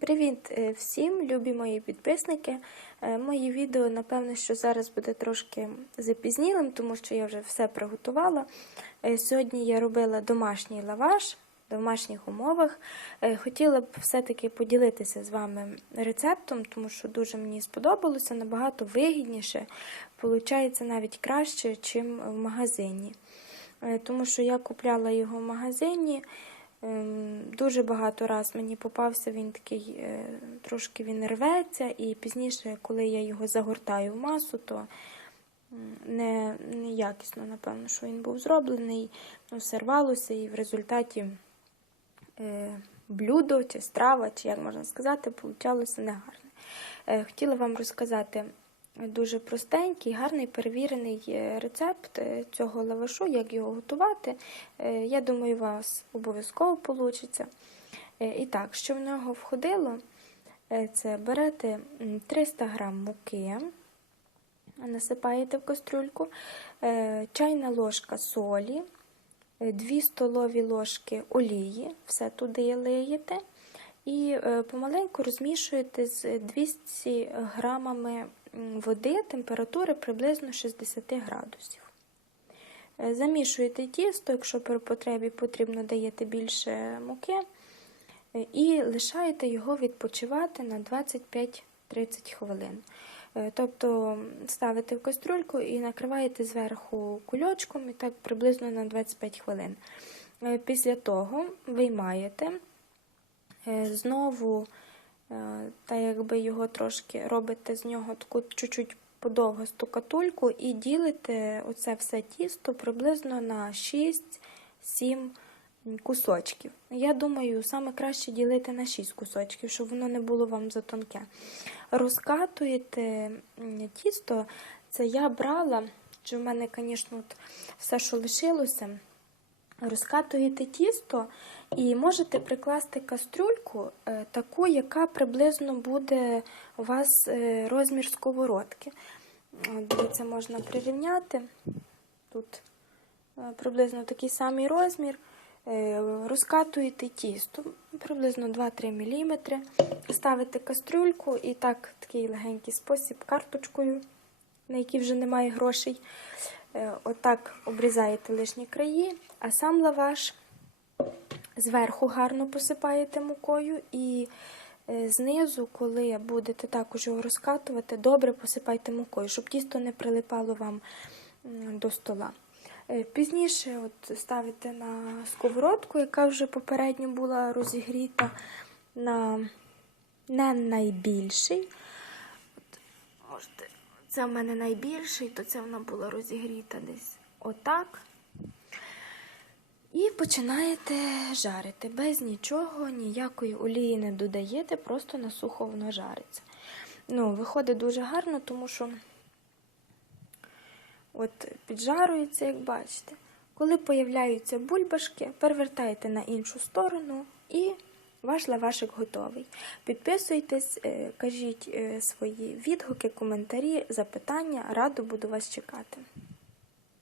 Привіт е, всім, любі мої підписники. Е, Моє відео, напевно, що зараз буде трошки запізнілим, тому що я вже все приготувала. Е, Сьогодні я робила домашній лаваш в домашніх умовах. Хотіла б все-таки поділитися з вами рецептом, тому що дуже мені сподобалося, набагато вигідніше, виходить навіть краще, ніж в магазині. Тому що я купляла його в магазині. Ем, Дуже багато раз мені попався він такий, е, трошки він рветься, і пізніше, коли я його загортаю в масу, то не, не якісно, напевно, що він був зроблений, ну, все рвалося, і в результаті е, блюдо чи страва, чи як можна сказати, получалося негарне. Е, Хотіла вам розказати дуже простенький, гарний перевірений е, рецепт е, цього лавашу, як його готувати. Е, Я думаю, у вас обов'язково вийде. І так, що в нього входило, це берете 300 г муки, насипаєте в кастрюльку, чайна ложка солі, 2 столові ложки олії, все туди лиєте. І помаленьку розмішуєте з 200 грамами води температури приблизно 60 градусів. Е, Замішуєте тісто, якщо при потребі потрібно даєте більше муки, е, і лишаєте його відпочивати на 25-30 хвилин. Е, Тобто ставите в кастрюльку і накриваєте зверху кульочком і так приблизно на 25 хвилин. Після того виймаєте. Знову, та якби його трошки робите з нього таку чуть-чуть подовгасту катульку і ділите оце все тісто приблизно на 6-7 кусочків. Я думаю, саме краще ділити на 6 кусочків, щоб воно не було вам затонке. Розкатуєте тісто, це я брала, що в мене, звісно, все, що лишилося. Розкатуєте тісто і можете прикласти кастрюльку, е, таку, яка приблизно буде у вас е, розмір сковородки. Дивіться, можна прирівняти. Тут е, приблизно такий самий розмір. Розкатуєте тісто приблизно 2-3 мм. Ставите кастрюльку і так, такий легенький спосіб карточкою, на якій вже немає грошей. Отак обрізаєте лишні краї, а сам лаваш зверху гарно посипаєте мукою і е, знизу, коли будете також його розкатувати, добре посипайте мукою, щоб тісто не прилипало вам до стола. Е, Пізніше от ставите на сковородку, яка вже попередньо була розігріта на не найбільший. От, можете, це в мене найбільший, то це вона була розігріта десь отак. Починаєте жарити. Без нічого, ніякої олії не додаєте, просто на сухо воно жариться. Ну, виходить дуже гарно, тому що от піджарується, як бачите. Коли появляються бульбашки, перевертаєте на іншу сторону і ваш лавашик готовий. Підписуйтесь, е, кажіть е, свої відгуки, коментарі, запитання. Радо буду вас чекати.